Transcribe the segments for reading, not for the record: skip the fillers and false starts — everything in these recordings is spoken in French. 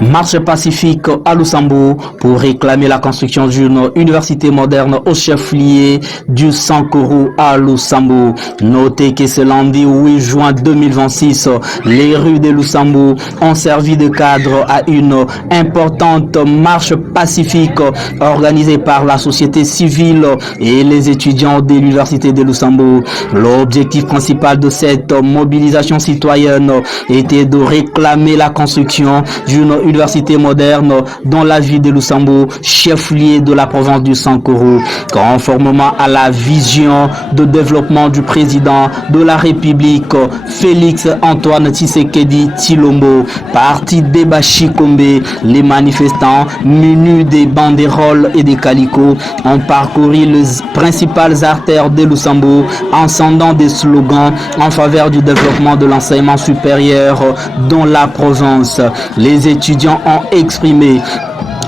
Marche pacifique à Lusambo pour réclamer la construction d'une université moderne au chef-lieu du Sankuru à Lusambo. Notez que ce lundi 8 juin 2026, les rues de Lusambo ont servi de cadre à une importante marche pacifique organisée par la société civile et les étudiants de l'université de Lusambo. L'objectif principal de cette mobilisation citoyenne était de réclamer la construction d'une université moderne dans la ville de Lusambo, chef-lieu de la province du Sankuru, conformément à la vision de développement du président de la République, Félix Antoine Tshisekedi Tshilombo. Parti Debachikombe, les manifestants munis des banderoles et des calicots ont parcouru les principales artères de Lusambo en scandant des slogans en faveur du développement de l'enseignement supérieur dans la province. Les étudiants ont exprimé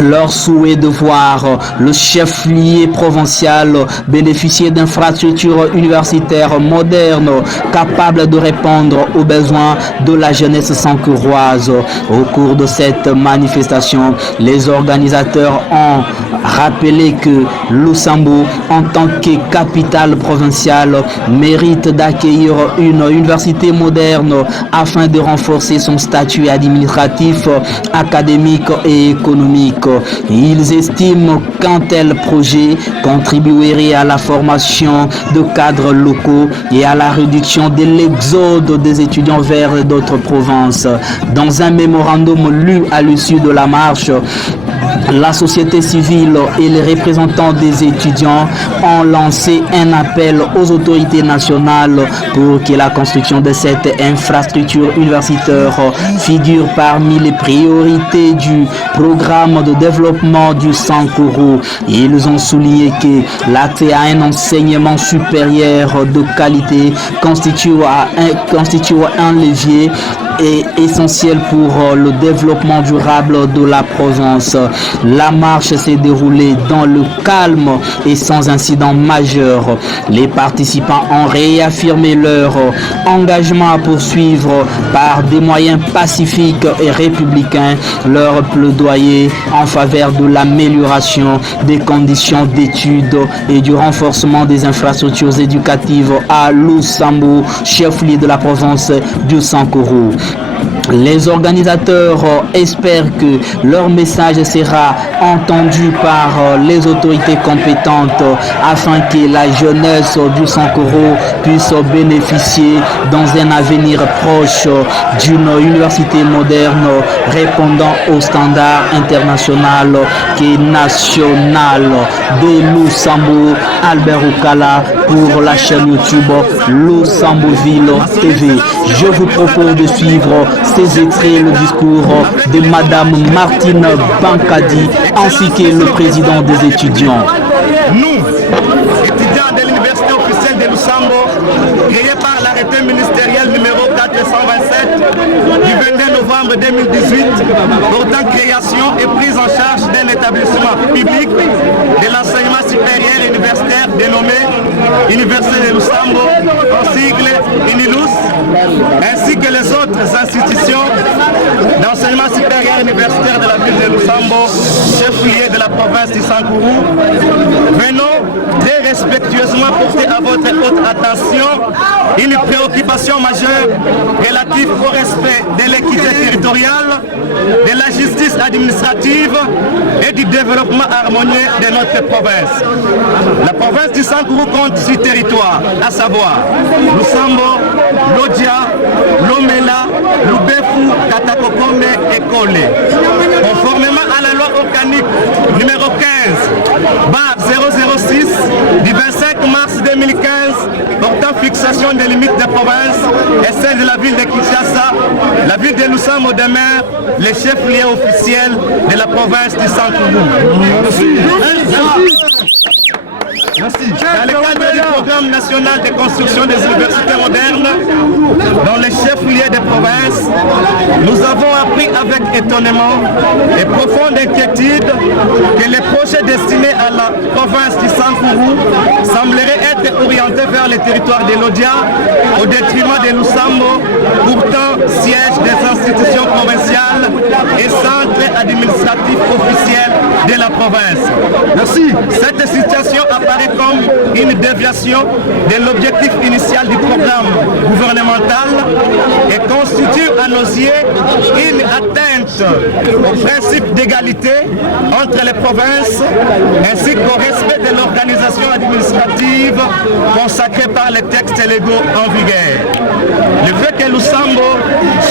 leur souhait de voir le chef-lieu provincial bénéficier d'infrastructures universitaires modernes capables de répondre aux besoins de la jeunesse sankuroise. Au cours de cette manifestation, les organisateurs ont rappelé que Lusambo, en tant que capitale provinciale, mérite d'accueillir une université moderne afin de renforcer son statut administratif, académique et économique. Ils estiment qu'un tel projet contribuerait à la formation de cadres locaux et à la réduction de l'exode des étudiants vers d'autres provinces. Dans un mémorandum lu à l'issue de la marche, la société civile et les représentants des étudiants ont lancé un appel aux autorités nationales pour que la construction de cette infrastructure universitaire figure parmi les priorités du programme de développement du Sankuru. Ils ont souligné que l'accès à un enseignement supérieur de qualité constitue un levier est essentiel pour le développement durable de la province. La marche s'est déroulée dans le calme et sans incident majeur. Les participants ont réaffirmé leur engagement à poursuivre par des moyens pacifiques et républicains leur plaidoyer en faveur de l'amélioration des conditions d'études et du renforcement des infrastructures éducatives à Lusambo, chef-lieu de la province du Sankuru. Les organisateurs espèrent que leur message sera entendu par les autorités compétentes afin que la jeunesse du Sankuru puisse bénéficier dans un avenir proche d'une université moderne répondant aux standards internationaux et nationaux. De Lusambo, Albert Okala pour la chaîne YouTube Lusamboville TV. Je vous propose de suivre ces extraits, le discours de Madame Martine Bankadi ainsi que le président des étudiants. Nous, étudiants de l'université officielle de Lusambo, créée par l'arrêté ministériel numéro 427 du 22 novembre 2018 portant création et prise en charge d'un établissement public de l'enseignement supérieur universitaire dénommé Université de Lusambo, en sigle UNILUS, ainsi que les autres institutions d'enseignement supérieur universitaire de la ville de Lusambo, chef-lieu de la province du Sankuru. Venons très respectueusement porter à votre haute attention une préoccupation majeure relative au respect de l'équité territoriale, de la justice administrative et du développement harmonieux de notre province. La province du Sankuru compte 6 territoires, à savoir Lusambo, Lodja, Lomela, Lubefu, Katakokome et Kole. Conformément à la loi organique numéro 15, bar 006 2015 portant fixation des limites des provinces et celle de la ville de Kinshasa, la ville de Lusambo demeure le chef-lieu officiel de la province du Sankuru. Dans le cadre du programme national de construction des universités modernes, dans les chefs-lieux des provinces, nous avons appris avec étonnement et profonde inquiétude que les projets destinés à la province du Sankuru sembleraient être orientés vers le territoire de l'Odia au détriment de Lusambo, pourtant siège des institutions provinciales et centre administratif officiel de la province. Merci. Cette situation apparaît comme une déviation de l'objectif initial du programme gouvernemental et constitue à nos yeux une atteinte au principe d'égalité entre les provinces ainsi qu'au respect de l'organisation administrative consacrée par les textes légaux en vigueur. Le fait que Lusambo,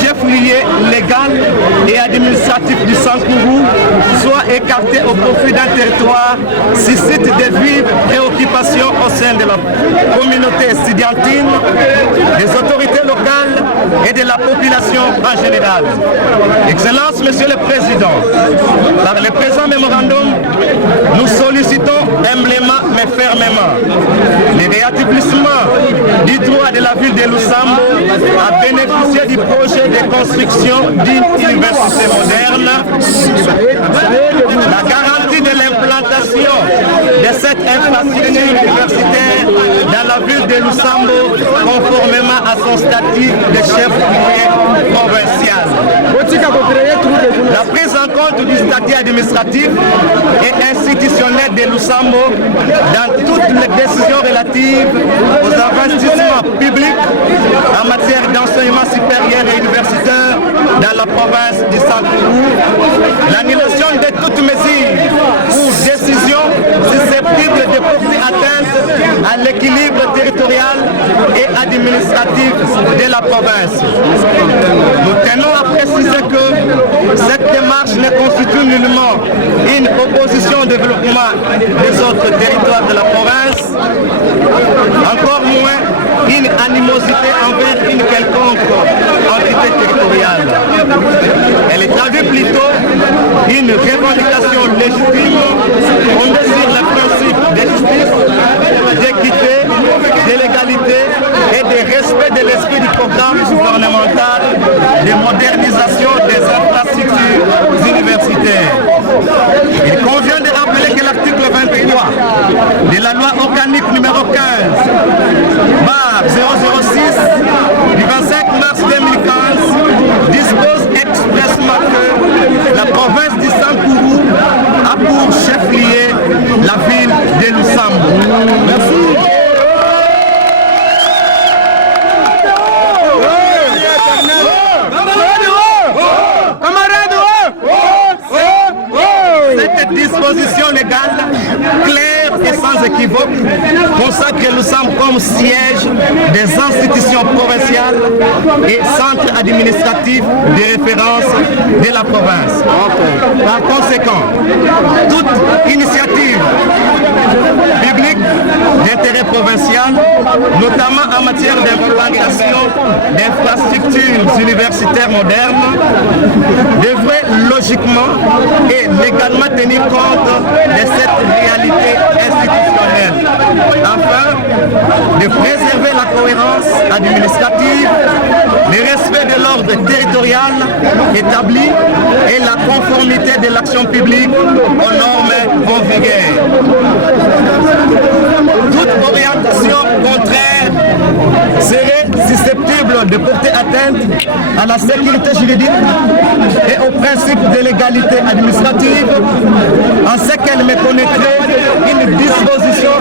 chef-lieu légal et administratif du Sankuru, soit écarté au profit d'un territoire suscite de vives préoccupations au sein de la communauté estudiantine, des autorités locales et de la population en général. Excellence, Monsieur le Président, par le présent mémorandum, nous sollicitons humblement mais fermement le rétablissement du droit de la ville de Lusambo à bénéficier du projet de construction d'une université moderne, la garantie de l'implantation de cette infrastructure universitaire dans la ville de Lusambo conformément à son statut de chef-lieu provincial. La prise en compte du statut administratif et institutionnel de Lusambo dans toutes les décisions relatives aux investissements publics en matière d'enseignement supérieur et universitaire dans la province du Sankuru, l'annulation de toute mesure ou décision susceptible de porter atteinte à l'équilibre territorial et administratif de la province. Nous tenons à préciser que cette démarche ne constitue nullement une opposition au développement des autres territoires de la province, encore moins une animosité envers une quelconque entité territoriale. Elle traduit plutôt une revendication légitime fondée sur les principes de justice, d'équité, de légalité et de respect de l'esprit du programme gouvernemental de modernisation des infrastructures universitaires. Il convient de rappeler que l'article 23 de la loi organique numéro 15 006 du 25 mars 2015 dispose expressement que la province du Sankuru a pour chef-lieu la ville de Lusambo. Merci. Cette disposition légale, claire et sans équivoque, consacre Lusambo comme siège des institutions provinciales et centre administratif de référence de la province. Par conséquent, toute initiative publique d'intérêt provincial, notamment en matière d'implantation d'infrastructures universitaires modernes, devrait logiquement et légalement tenir compte de cette réalité institutionnelle, afin de préserver la cohérence administrative, le respect de l'ordre territorial établi et la conformité de l'action publique aux normes en vigueur. Toute orientation contraire serait susceptible de porter atteinte à la sécurité juridique et au principe de l'égalité administrative, en ce qu'elle méconnaîtrait une disposition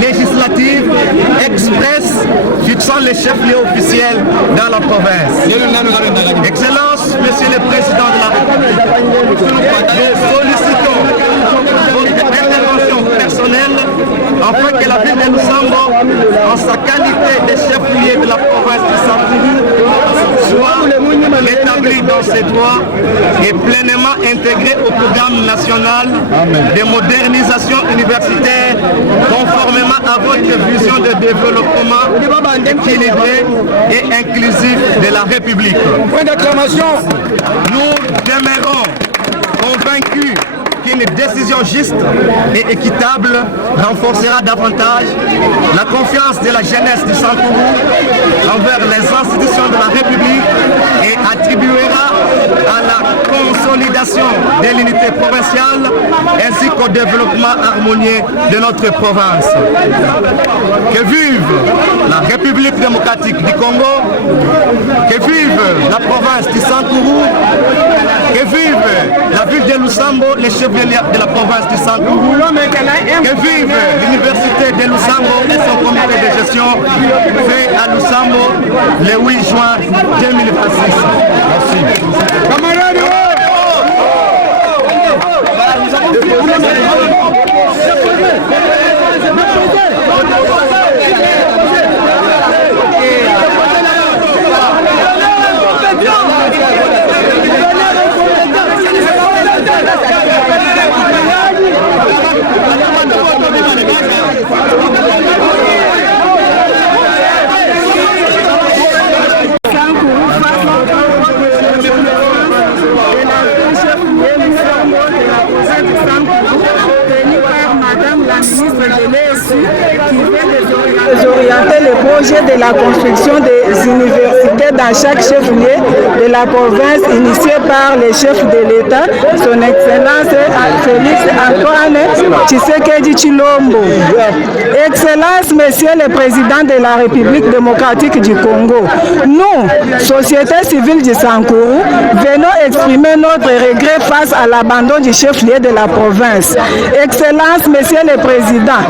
législative expresse fixant les chefs-lieux officiels dans la province. Excellence, Monsieur le Président de la République, nous sollicitons votre intervention personnelle afin que la ville de Lusambo, en sa qualité de chef-lieu de la province de Sankuru, soit établie dans ses droits et pleinement intégrée au programme national de modernisation universitaire conformément à à votre vision de développement équilibré et inclusif de la République. Point d'acclamation. Nous demeurons convaincus qu'une décision juste et équitable renforcera davantage la confiance de la jeunesse du Sankourou envers les institutions de la République et attribuera à la consolidation de l'unité provinciale ainsi qu'au développement harmonieux de notre province. Que vive la République démocratique du Congo, que vive la province du Sankourou, que vive la ville de Lusambo, les chefs de la province du Sankourou, que vive l'université de Lusambo et son comité de gestion fait à Lusambo le 8 juin 2026. Merci. Orienter le projet de la construction des universités dans chaque chef-lieu de la province initié par le chef de l'État, son Excellence Félix Antoine Tshisekedi Tshilombo. Excellence, Monsieur le Président de la République démocratique du Congo, nous, société civile du Sankourou, venons exprimer notre regret face à l'abandon du chef-lieu de la province. Excellence, Monsieur le Président,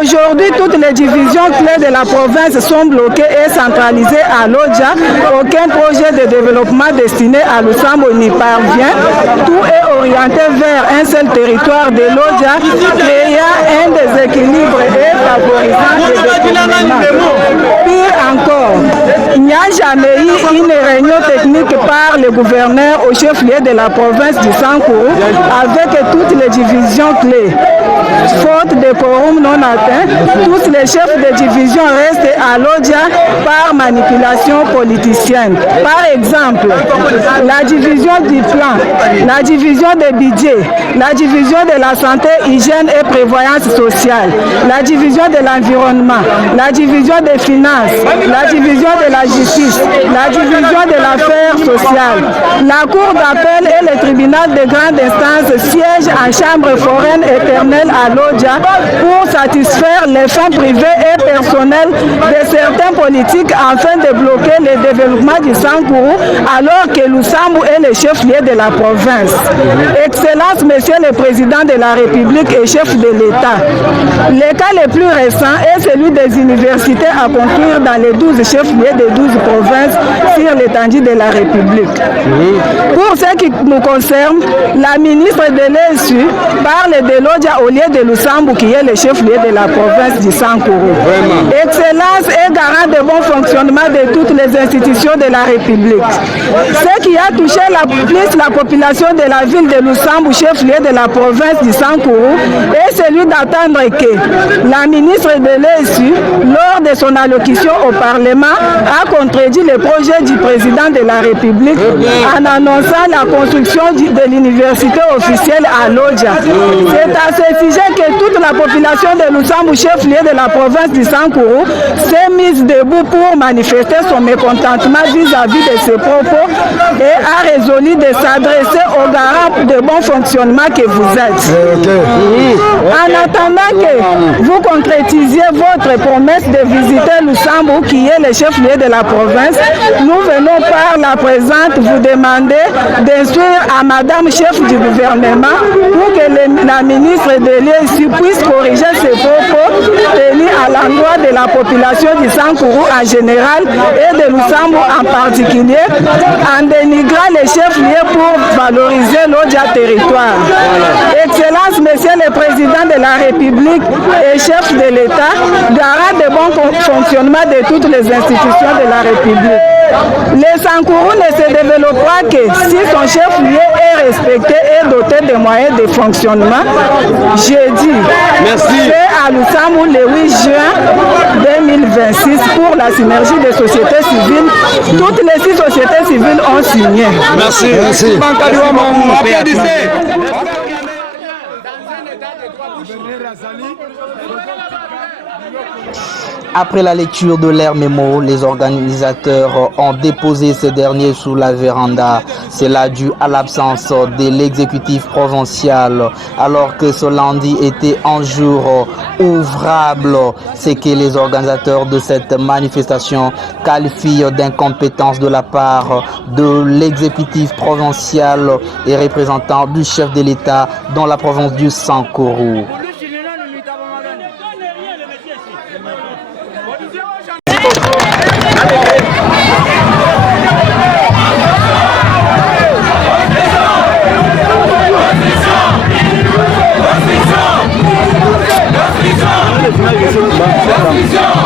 aujourd'hui toutes les divisions clés de la province sont bloquées et centralisées à Lodja. Aucun projet de développement destiné à Lusambo n'y parvient. Tout est orienté vers un seul territoire de Lodja, créant un déséquilibre et favorisant le détournement. Pire encore, il n'y a jamais eu une réunion technique par le gouverneur au chef-lieu de la province du Sankourou avec toutes les divisions clés. Faute de quorum non atteint, tous les chefs de division restent à Lodja par manipulation politicienne. Par exemple, la division du plan, la division des budgets, la division de la santé, hygiène et prévoyance sociale, la division de l'environnement, la division des finances, la division de la justice, la division de l'affaire sociale. La cour d'appel et le tribunal de grande instance siègent en chambre foraine éternelle à Lodja pour satisfaire les fins privées et personnelles de certains politiques afin de bloquer le développement du Sankourou alors que Lusambo est le chef-lieu de la province. Excellence, Monsieur le Président de la République et chef de l'État. Le cas le plus récent est celui des universités à construire dans les 12 chefs-lieux des 12 provinces sur l'étendue de la République. Pour ce qui nous concerne, la ministre de l'ESU parle de Lodja au lieu de Lusambo qui est le chef-lieu de la province du Sankourou. Excellence est garant de bon fonctionnement de toutes les institutions de la République. Ce qui a touché plus la population de la ville de Lusambo, chef-lieu de la province du Sankourou, est celui d'attendre que la ministre de l'ESU, lors de son allocution au Parlement, a contredit le projet du président de la République en annonçant la construction de l'université officielle à Lodja. C'est à ce sujet que toute la population de Lusambo, chef-lieu de la province du Sankourou, s'est mise debout pour manifester son mécontentement vis-à-vis de ses propos et a résolu de s'adresser aux garants de bon fonctionnement que vous êtes. En attendant que vous concrétisiez votre promesse de visiter Lusambo, qui est le chef-lieu de la province, nous venons par la présente vous demander d'instruire à Madame chef du gouvernement pour que la ministre de l'ESU puisse corriger ses propos tenus à l'endroit de la population du Sankourou en général et de Lusambo en particulier, en dénigrant les chefs-lieux pour valoriser l'Odja territoire. Excellence, Monsieur le Président de la République et chef de l'État, garant de bon fonctionnement de toutes les institutions de la République. Le Sankourou ne se développera que si son chef-lieu est respectée et dotée de moyens de fonctionnement. Jeudi, c'est à Lusambo le 8 juin 2026 pour la synergie des sociétés civiles. Toutes les 6 sociétés civiles ont signé. Merci. Après la lecture de leur mémo, les organisateurs ont déposé ces derniers sous la véranda. Cela dû à l'absence de l'exécutif provincial, alors que ce lundi était un jour ouvrable. C'est que les organisateurs de cette manifestation qualifient d'incompétence de la part de l'exécutif provincial et représentant du chef de l'État dans la province du Sankuru. La